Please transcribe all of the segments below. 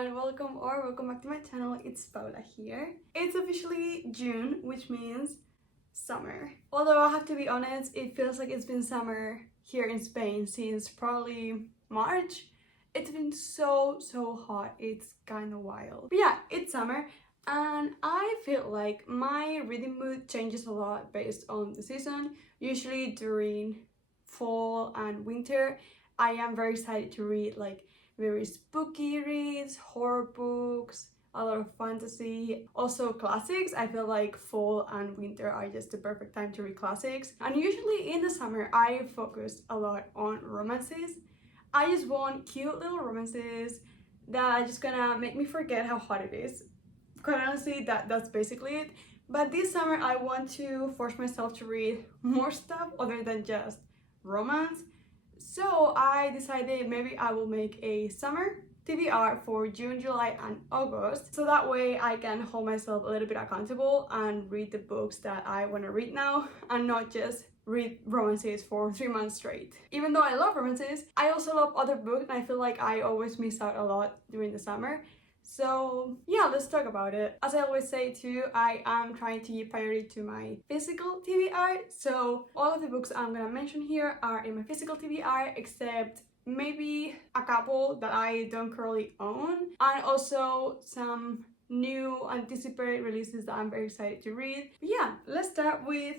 everyone, welcome back to my channel. It's Paula here. It's officially June, which means summer. Although I have to be honest, it feels like it's been summer here in Spain since probably March. It's been so hot, it's kind of wild. But yeah, it's summer and I feel like my reading mood changes a lot based on the season. Usually during fall and winter, I am very excited to read like very spooky reads, horror books, a lot of fantasy, also classics. I feel like fall and winter are just the perfect time to read classics. And usually in the summer, I focus a lot on romances. I just want cute little romances that are just gonna make me forget how hot it is. Quite honestly, that's basically it. But this summer, I want to force myself to read more stuff other than just romance. So I decided maybe I will make a summer TBR for June, July and August, so that way I can hold myself a little bit accountable and read the books that I want to read now and not just read romances for 3 months straight. Even though I love romances, I also love other books and I feel like I always miss out a lot during the summer. So yeah, let's talk about it. As I always say too, I am trying to give priority to my physical TBR. So all of the books I'm gonna mention here are in my physical TBR, except maybe a couple that I don't currently own, and also some new anticipated releases that I'm very excited to read. But yeah, let's start with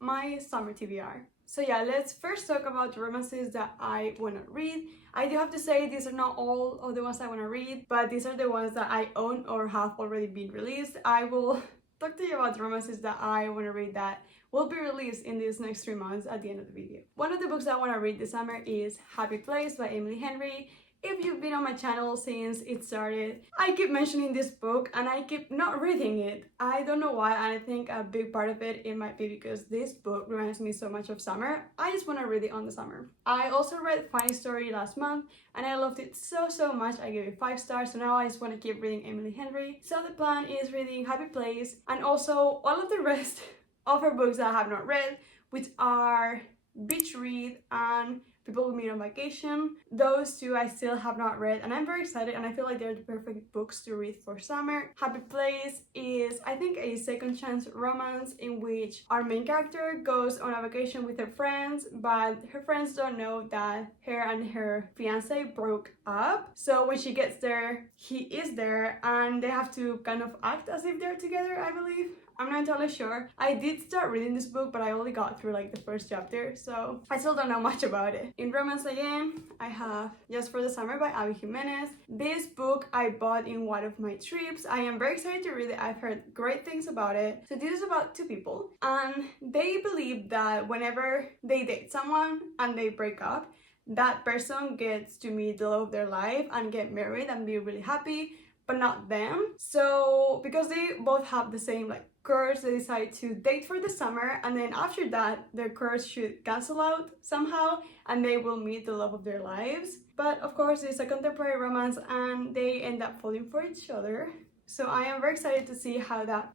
my summer TBR. So yeah, let's first talk about the romances that I want to read. I do have to say these are not all of the ones I want to read, but these are the ones that I own or have already been released. I will talk to you about the romances that I want to read that will be released in these next 3 months at the end of the video. One of the books that I want to read this summer is Happy Place by Emily Henry. If you've been on my channel since it started, I keep mentioning this book and I keep not reading it. I don't know why, and I think a big part of it might be because this book reminds me so much of summer. I just want to read it on the summer. I also read Funny Story last month and I loved it so much. I gave it 5 stars, so now I just want to keep reading Emily Henry. So the plan is reading Happy Place and also all of the rest of her books that I have not read, which are Beach Read and People We Meet on Vacation. Those two I still have not read and I'm very excited and I feel like they're the perfect books to read for summer. Happy Place is, I think, a second chance romance in which our main character goes on a vacation with her friends, but her friends don't know that her and her fiance broke up. So when she gets there, he is there and they have to kind of act as if they're together, I believe. I'm not entirely sure. I did start reading this book, but I only got through like the first chapter, so I still don't know much about it. In romance again, I have Just for the Summer by Abby Jimenez. This book I bought in one of my trips. I am very excited to read it. I've heard great things about it. So this is about 2 people and they believe that whenever they date someone and they break up, that person gets to meet the love of their life and get married and be really happy, but not them. So because they both have the same like course, they decide to date for the summer and then after that their course should cancel out somehow and they will meet the love of their lives. But of course it's a contemporary romance and they end up falling for each other. So I am very excited to see how that,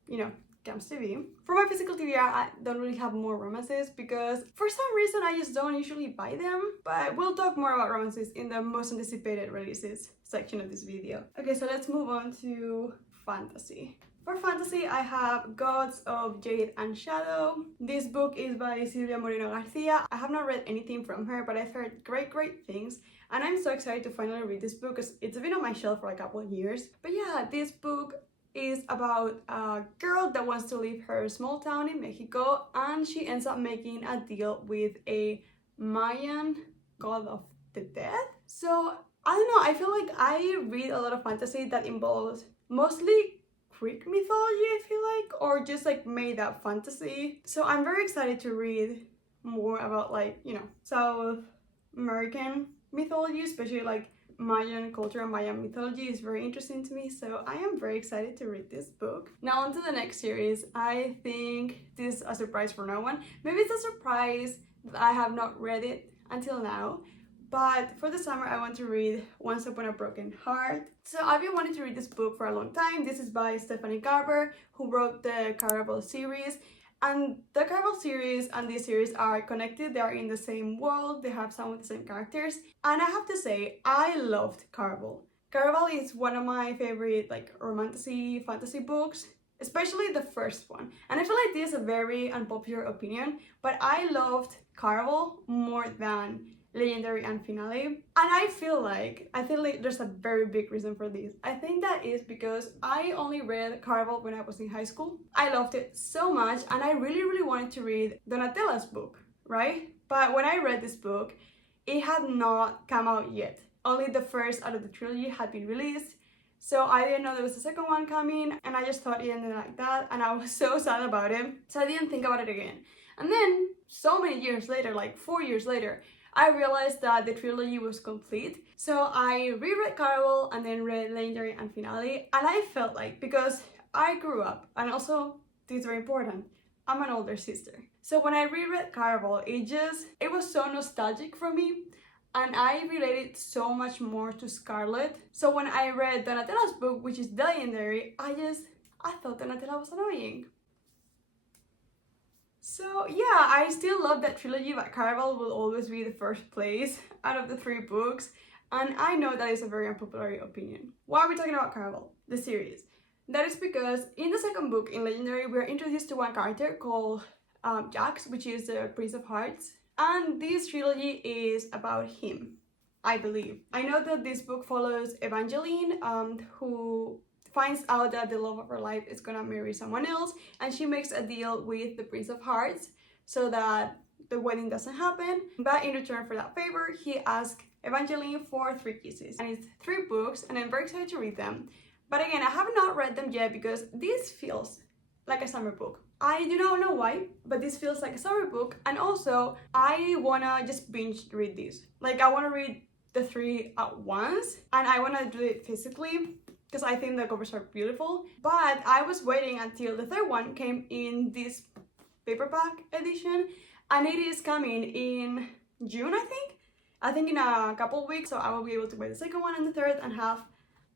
comes to be. For my physical TBR, I don't really have more romances because for some reason I just don't usually buy them, but we'll talk more about romances in the most anticipated releases section of this video. Okay, so let's move on to fantasy. For fantasy, I have Gods of Jade and Shadow. This book is by Silvia Moreno Garcia. I have not read anything from her, but I've heard great things. And I'm so excited to finally read this book because it's been on my shelf for a couple of years. But yeah, this book is about a girl that wants to leave her small town in Mexico and she ends up making a deal with a Mayan god of the death. So I don't know, I feel like I read a lot of fantasy that involves mostly Greek mythology, I feel like, or just like made up fantasy. So I'm very excited to read more about like, South American mythology, especially like Mayan culture and Mayan mythology is very interesting to me, so I am very excited to read this book. Now on to the next series. I think this is a surprise for no one. Maybe it's a surprise that I have not read it until now, but for the summer I want to read Once Upon a Broken Heart. So I've been wanting to read this book for a long time. This is by Stephanie Garber, who wrote the Caraval series. And the Caraval series and this series are connected. They are in the same world. They have some of the same characters. And I have to say, I loved Caraval. Caraval is one of my favorite like romantasy fantasy books, especially the first one. And I feel like this is a very unpopular opinion, but I loved Caraval more than Legendary and Finale. And I feel like there's a very big reason for this. I think that is because I only read Caraval when I was in high school. I loved it so much and I really wanted to read Donatella's book, right? But when I read this book, it had not come out yet. Only the first out of the trilogy had been released. So I didn't know there was a second one coming, and I just thought it ended like that, and I was so sad about it. So I didn't think about it again. And then, so many years later, like 4 years later, I realized that the trilogy was complete. So I reread Caraval and then read Legendary and Finale, and I felt like, because I grew up, and also, this is very important, I'm an older sister. So when I reread Caraval, it was so nostalgic for me. And I related so much more to Scarlet. So when I read Donatella's book, which is Legendary, I thought Donatella was annoying. So yeah, I still love that trilogy, but Caraval will always be the first place out of the 3 books. And I know that is a very unpopular opinion. Why are we talking about Caraval, the series? That is because in the second book, in Legendary, we're introduced to one character called Jax, which is the Prince of Hearts. And this trilogy is about him, I believe. I know that this book follows Evangeline, who finds out that the love of her life is gonna marry someone else, and she makes a deal with the Prince of Hearts so that the wedding doesn't happen. But in return for that favor, he asks Evangeline for 3 kisses. And it's 3 books, and I'm very excited to read them. But again, I have not read them yet because this feels like a summer book. I do not know why, but this feels like a summer book, and also I wanna just binge read this. Like, I wanna read the 3 at once, and I wanna do it physically because I think the covers are beautiful. But I was waiting until the 3rd one came in this paperback edition, and it is coming in June, I think in a couple of weeks, so I will be able to buy the 2nd one and the 3rd and have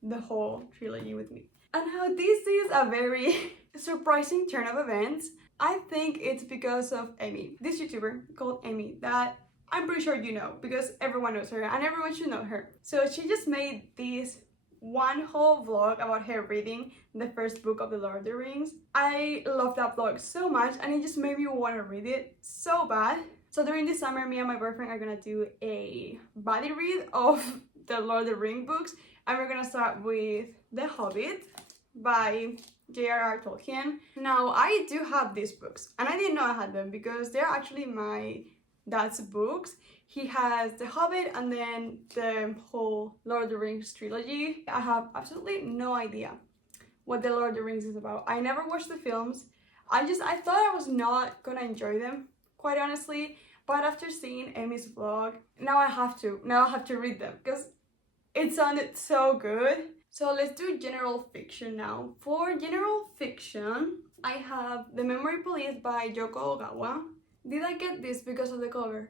the whole trilogy with me. And how this is a very surprising turn of events, I think it's because of Amy, this YouTuber called Amy that I'm pretty sure you know because everyone knows her and everyone should know her. So she just made this one whole vlog about her reading the first book of the Lord of the Rings. I love that vlog so much and it just made me want to read it so bad. So during this summer, me and my boyfriend are gonna do a body read of the Lord of the Rings books, and we're gonna start with The Hobbit by J.R.R. Tolkien. Now, I do have these books, and I didn't know I had them because they're actually my dad's books. He has The Hobbit and then the whole Lord of the Rings trilogy. I have absolutely no idea what the Lord of the Rings is about. I never watched the films. I thought I was not gonna enjoy them, quite honestly. But after seeing Amy's vlog, now I have to read them because it sounded so good. So let's do general fiction now. For general fiction, I have The Memory Police by Yoko Ogawa. Did I get this because of the cover?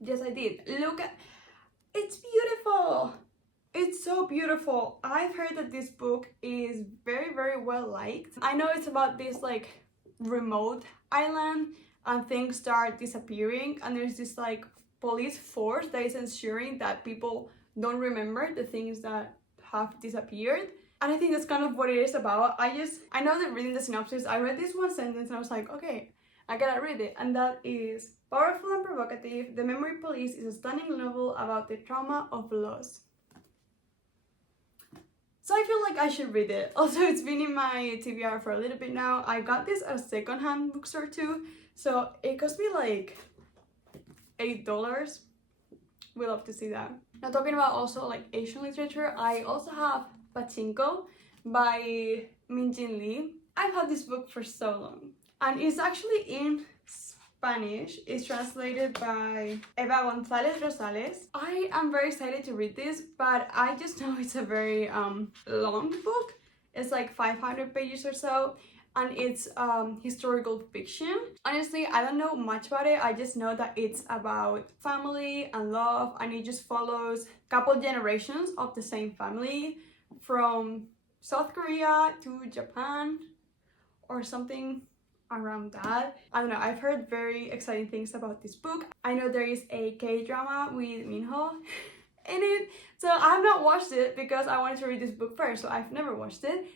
Yes I did. Look at, it's beautiful. It's so beautiful. I've heard that this book is very well liked. I know it's about this like remote island and things start disappearing, and there's this like police force that is ensuring that people don't remember the things that have disappeared. And I think that's kind of what it is about. I know that reading the synopsis, I read this one sentence and I was like, okay, I gotta read it. And that is, powerful and provocative, The Memory Police is a stunning novel about the trauma of loss. So I feel like I should read it. Also, it's been in my TBR for a little bit now. I got this at a secondhand bookstore too. So it cost me like $8. We love to see that. Now, talking about also like Asian literature, I also have Pachinko by Min-Jin Lee. I've had this book for so long, and it's actually in Spanish. It's translated by Eva Gonzalez Rosales. I am very excited to read this, but I just know it's a very long book. It's like 500 pages or so, and it's historical fiction. Honestly, I don't know much about it. I just know that it's about family and love, and it just follows a couple generations of the same family from South Korea to Japan or something around that. I don't know, I've heard very exciting things about this book. I know there is a K-drama with Minho, in it. So I have not watched it because I wanted to read this book first, so I've never watched it.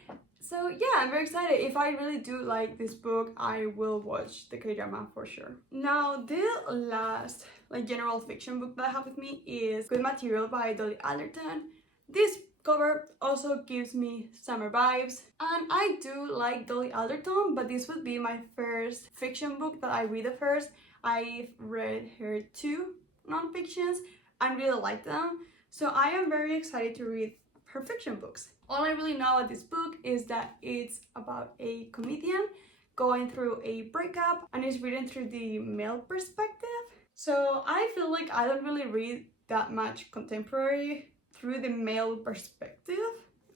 So yeah, I'm very excited. If I really do like this book, I will watch the K-drama for sure. Now, the last general fiction book that I have with me is Good Material by Dolly Alderton. This cover also gives me summer vibes, and I do like Dolly Alderton, but this would be my first fiction book that I read at first. I've read her 2 non-fictions and really like them, so I am very excited to read her fiction books. All I really know about this book is that it's about a comedian going through a breakup, and it's written through the male perspective. So I feel like I don't really read that much contemporary through the male perspective,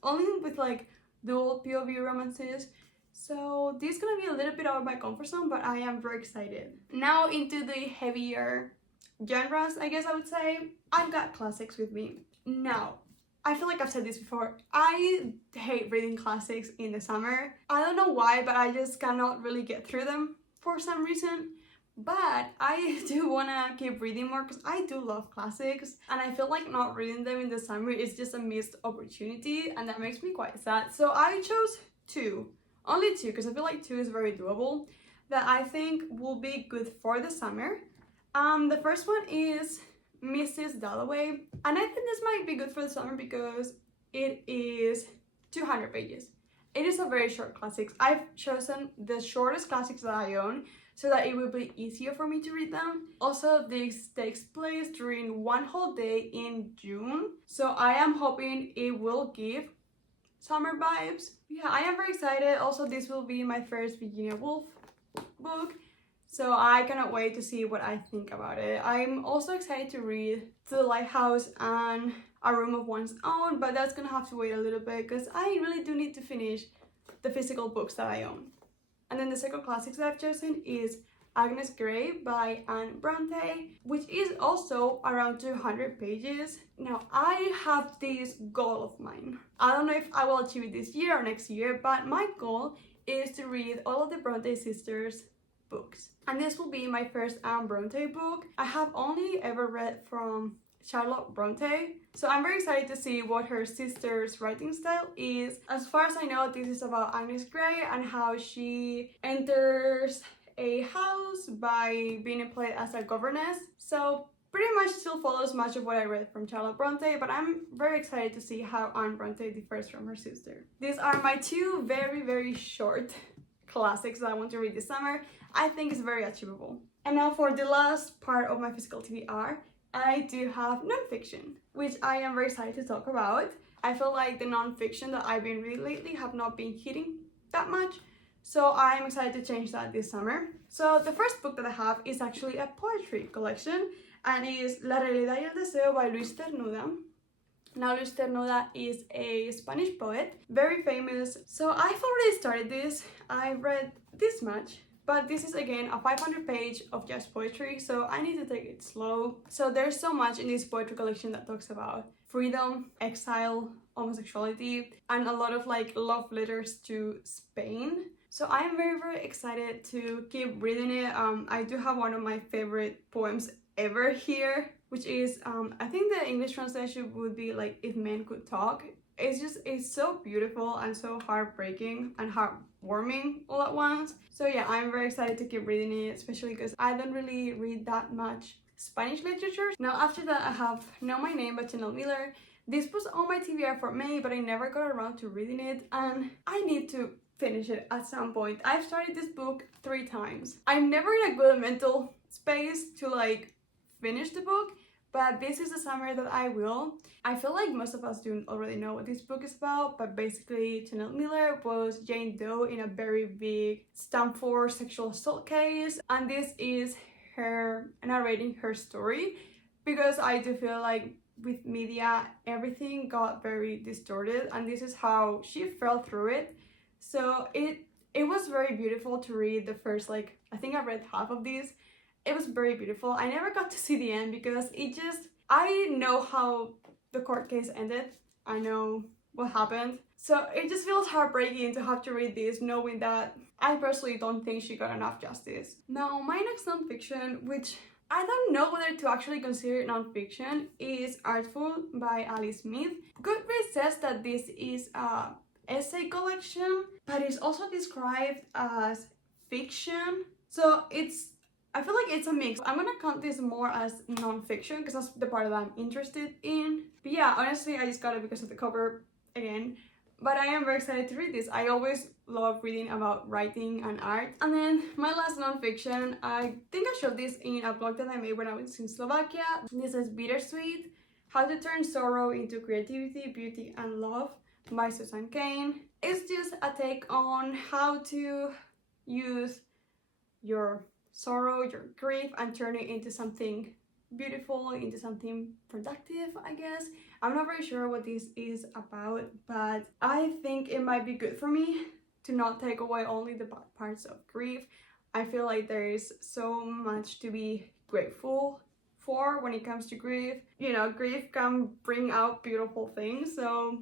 only with dual POV romances. So this is gonna be a little bit out of my comfort zone, but I am very excited. Now into the heavier genres, I guess I would say. I've got classics with me. Now, I feel like I've said this before, I hate reading classics in the summer. I don't know why, but I just cannot really get through them for some reason. But I do want to keep reading more because I do love classics, and I feel like not reading them in the summer is just a missed opportunity, and that makes me quite sad. So I chose 2, only 2, because I feel like 2 is very doable, that I think will be good for the summer. The first one is Mrs. Dalloway, and I think this might be good for the summer because it is 200 pages. It is a very short classics. I've chosen the shortest classics that I own so that it will be easier for me to read them. Also, this takes place during one whole day in June, so I am hoping it will give summer vibes. Yeah, I am very excited. Also, this will be my first Virginia Woolf book, so I cannot wait to see what I think about it. I'm also excited to read The Lighthouse and A Room of One's Own, but that's gonna have to wait a little bit because I really do need to finish the physical books that I own. And then the second classics that I've chosen is Agnes Grey by Anne Bronte, which is also around 200 pages. Now, I have this goal of mine. I don't know if I will achieve it this year or next year, but my goal is to read all of the Bronte sisters' books. And this will be my first Anne Bronte book. I have only ever read from Charlotte Bronte, so I'm very excited to see what her sister's writing style is. As far as I know, this is about Agnes Grey and how she enters a house by being employed as a governess. So pretty much still follows much of what I read from Charlotte Bronte, but I'm very excited to see how Anne Bronte differs from her sister. These are my 2 very, very short classics that I want to read this summer. I think it's very achievable. And now for the last part of my physical TBR, I do have non-fiction, which I am very excited to talk about. I feel like the non-fiction that I've been reading lately have not been hitting that much, so I'm excited to change that this summer. So the first book that I have is actually a poetry collection, and it is La Realidad y el Deseo by Luis Cernuda. Now, Luis Cernuda is a Spanish poet, very famous. So I've already started this. I read this much, but this is again a 500-page of just poetry, so I need to take it slow. So there's so much in this poetry collection that talks about freedom, exile, homosexuality, and a lot of love letters to Spain. So I am very, very excited to keep reading it. I do have one of my favorite poems ever here, which is I think the English translation would be If Men Could Talk. It's so beautiful and so heartbreaking and heartwarming all at once. So yeah, I'm very excited to keep reading it, especially because I don't really read that much Spanish literature. Now, after that, I have Know My Name by Chanel Miller. This was on my TBR for May, but I never got around to reading it, and I need to finish it at some point. I've started this book 3 times. I'm never in a good mental space to finish the book, but this is the summer that I will. I feel like most of us do already know what this book is about, but basically Chanel Miller was Jane Doe in a very big Stanford sexual assault case, and this is her narrating her story, because I do feel like with media everything got very distorted, and this is how she fell through it. So it was very beautiful to read the first I think I read half of these. It was very beautiful. I never got to see the end because I know how the court case ended. I know what happened. So it just feels heartbreaking to have to read this knowing that I personally don't think she got enough justice. Now, my next non-fiction, which I don't know whether to actually consider it non-fiction, is Artful by Ali Smith. Goodreads says that this is a essay collection, but it's also described as fiction. So I feel like it's a mix. I'm gonna count this more as non-fiction because that's the part that I'm interested in. But yeah, honestly, I just got it because of the cover again. But I am very excited to read this. I always love reading about writing and art. And then my last non-fiction, I think I showed this in a blog that I made when I was in Slovakia. This is Bittersweet: How to Turn Sorrow into Creativity, Beauty and Love by Susan Cain. It's just a take on how to use your sorrow, your grief, and turn it into something beautiful, into something productive, I guess. I'm not very sure what this is about, but I think it might be good for me to not take away only the bad parts of grief. I feel like there is so much to be grateful for when it comes to grief. You know, grief can bring out beautiful things, so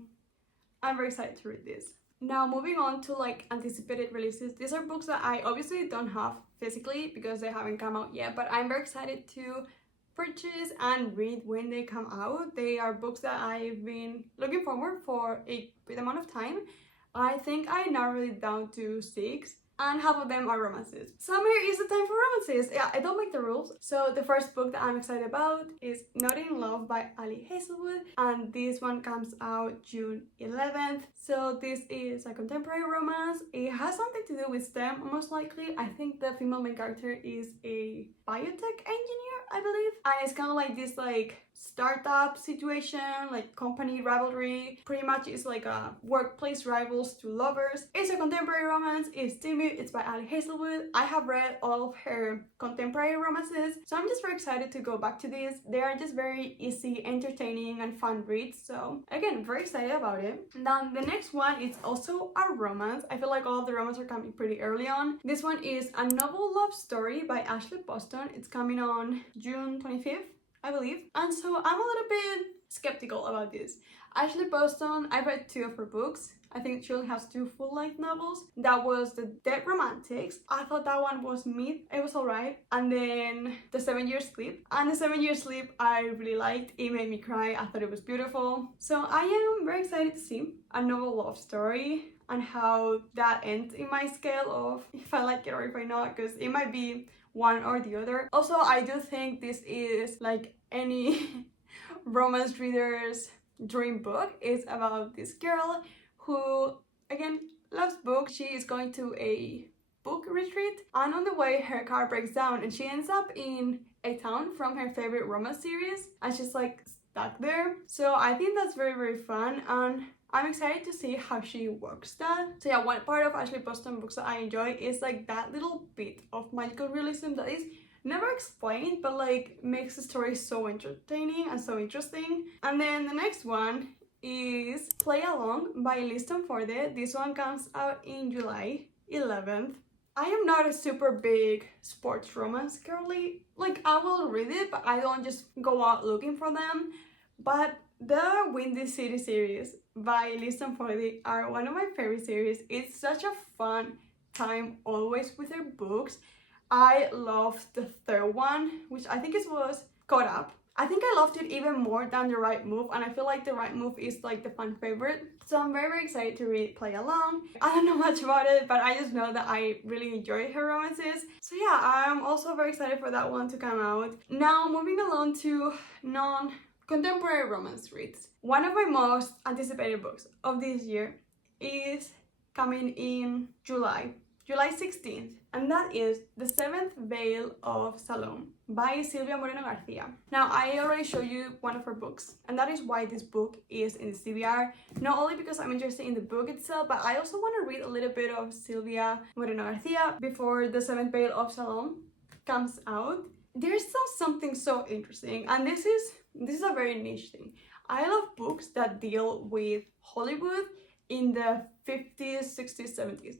I'm very excited to read this. Now moving on to like anticipated releases. These are books that I obviously don't have physically because they haven't come out yet, but I'm very excited to purchase and read when they come out. They are books that I've been looking forward for a good amount of time. I think I narrowed it down to 6, and half of them are romances. Summer is the time for romances. Yeah, I don't make the rules. So the first book that I'm excited about is Not in Love by Ali Hazelwood, and this one comes out June 11th. So this is a contemporary romance. It has something to do with STEM, most likely. I think the female main character is a biotech engineer, I believe. And it's kind of like this like startup situation, like company rivalry. Pretty much it's like a workplace rivals to lovers. It's a contemporary romance. It's steamy. It's by Ali Hazelwood. I have read all of her contemporary romances, so I'm just very excited to go back to these. They are just very easy, entertaining, and fun reads. So again, very excited about it. Then the next one is also a romance. I feel like all of the romances are coming pretty early on. This one is A Novel Love Story by Ashley Poston. It's coming on June 25th, I believe. And so I'm a little bit skeptical about this. Ashley Poston, I've read 2 of her books. I think she only has 2 full-length novels. That was The Dead Romantics. I thought that one was mid. It was alright. And then The 7 Year Sleep. And The 7 Year Sleep I really liked. It made me cry. I thought it was beautiful. So I am very excited to see A Novel Love Story and how that ends in my scale of if I like it or if I not, because it might be one or the other. Also, I do think this is like any romance reader's dream book. It's about this girl who, again, loves books. She is going to a book retreat, and on the way her car breaks down and she ends up in a town from her favorite romance series, and she's like stuck there. So I think that's very, very fun, and I'm excited to see how she works that. So yeah, one part of Ashley Poston books that I enjoy is like that little bit of magical realism that is never explained, but like makes the story so entertaining and so interesting. And then the next one is Play Along by Liston Forde. This one comes out in July 11th. I am not a super big sports romance girly. Like, I will read it, but I don't just go out looking for them. But the Windy City series by Liston Forde are one of my favorite series. It's such a fun time always with her books. I loved the 3rd one, which I think it was Caught Up. I think I loved it even more than The Right Move, and I feel like The Right Move is like the fan favorite. So I'm very, very excited to read Play Along. I don't know much about it, but I just know that I really enjoy her romances. So yeah, I'm also very excited for that one to come out. Now moving along to non-contemporary romance reads. One of my most anticipated books of this year is coming in July 16th, and that is The Seventh Veil of Salome by Silvia Moreno Garcia. Now, I already showed you one of her books, and that is why this book is in the TBR. Not only because I'm interested in the book itself, but I also want to read a little bit of Silvia Moreno Garcia before The Seventh Veil of Salome comes out. There's something so interesting, and this is a very niche thing. I love books that deal with Hollywood in the 50s, 60s, 70s.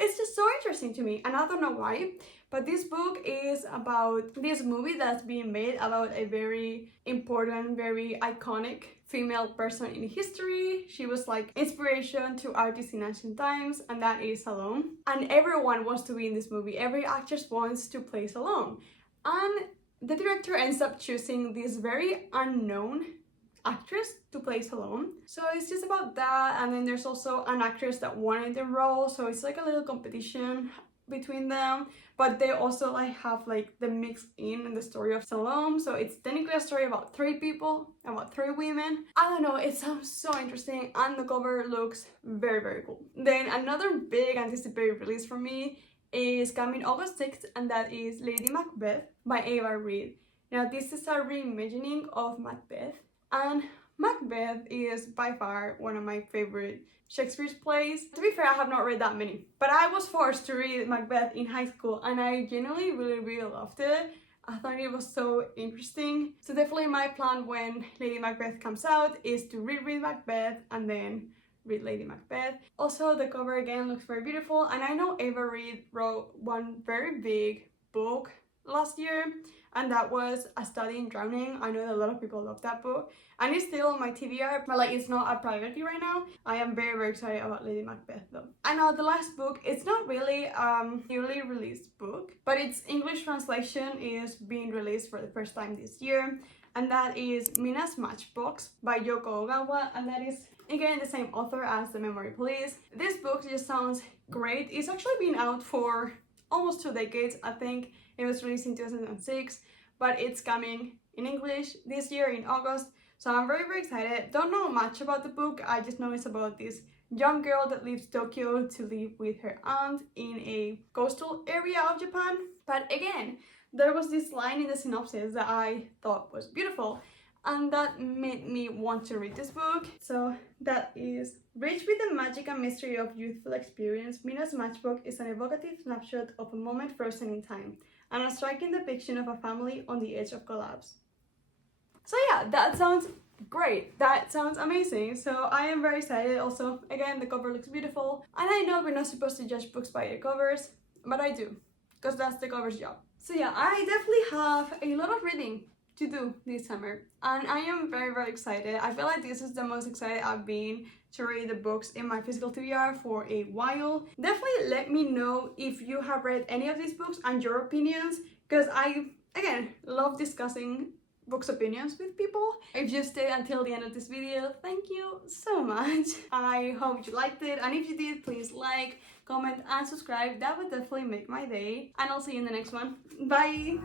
It's just so interesting to me, and I don't know why, but this book is about this movie that's being made about a very important, very iconic female person in history. She was like inspiration to artists in ancient times, and that is Salome. And everyone wants to be in this movie. Every actress wants to play Salome. And the director ends up choosing this very unknown actress to play Salome. So it's just about that, and then there's also an actress that wanted the role, so it's like a little competition between them, but they also like have like the mix in the story of Salome, so it's technically a story about 3 people, about 3 women. I don't know, it sounds so interesting, and the cover looks very, very cool. Then another big anticipated release for me is coming August 6th, and that is Lady Macbeth by Ava Reid. Now this is a reimagining of Macbeth, and Macbeth is by far one of my favorite Shakespeare's plays. To be fair, I have not read that many, but I was forced to read Macbeth in high school, and I genuinely really loved it. I thought it was so interesting. So definitely my plan when Lady Macbeth comes out is to reread Macbeth and then read Lady Macbeth. Also, the cover again looks very beautiful, and I know Ava Reid wrote one very big book last year, and that was A Study in Drowning. I know that a lot of people love that book, and it's still on my TBR, but like it's not a priority right now. I am very excited about Lady Macbeth though. And now the last book, it's not really a newly released book, but its English translation is being released for the first time this year, and that is Mina's Matchbox by Yoko Ogawa, and that is again the same author as The Memory Police. This book just sounds great. It's actually been out for almost 2 decades. I think it was released in 2006, but it's coming in English this year in August, so I'm very excited. Don't know much about the book, I just know it's about this young girl that leaves Tokyo to live with her aunt in a coastal area of Japan. But again, there was this line in the synopsis that I thought was beautiful, and that made me want to read this book. So that is: rich with the magic and mystery of youthful experience, Mina's Matchbox is an evocative snapshot of a moment frozen in time, and a striking depiction of a family on the edge of collapse. So yeah, that sounds great. That sounds amazing. So I am very excited. Also, again, the cover looks beautiful. And I know we're not supposed to judge books by their covers, but I do, because that's the cover's job. So yeah, I definitely have a lot of reading to do this summer, and I am very excited. I feel like this is the most excited I've been to read the books in my physical TBR for a while. Definitely let me know if you have read any of these books and your opinions, because I, again, love discussing books opinions with people. If you stayed until the end of this video, thank you so much. I hope you liked it, and if you did, please like, comment and subscribe. That would definitely make my day, and I'll see you in the next one. Bye!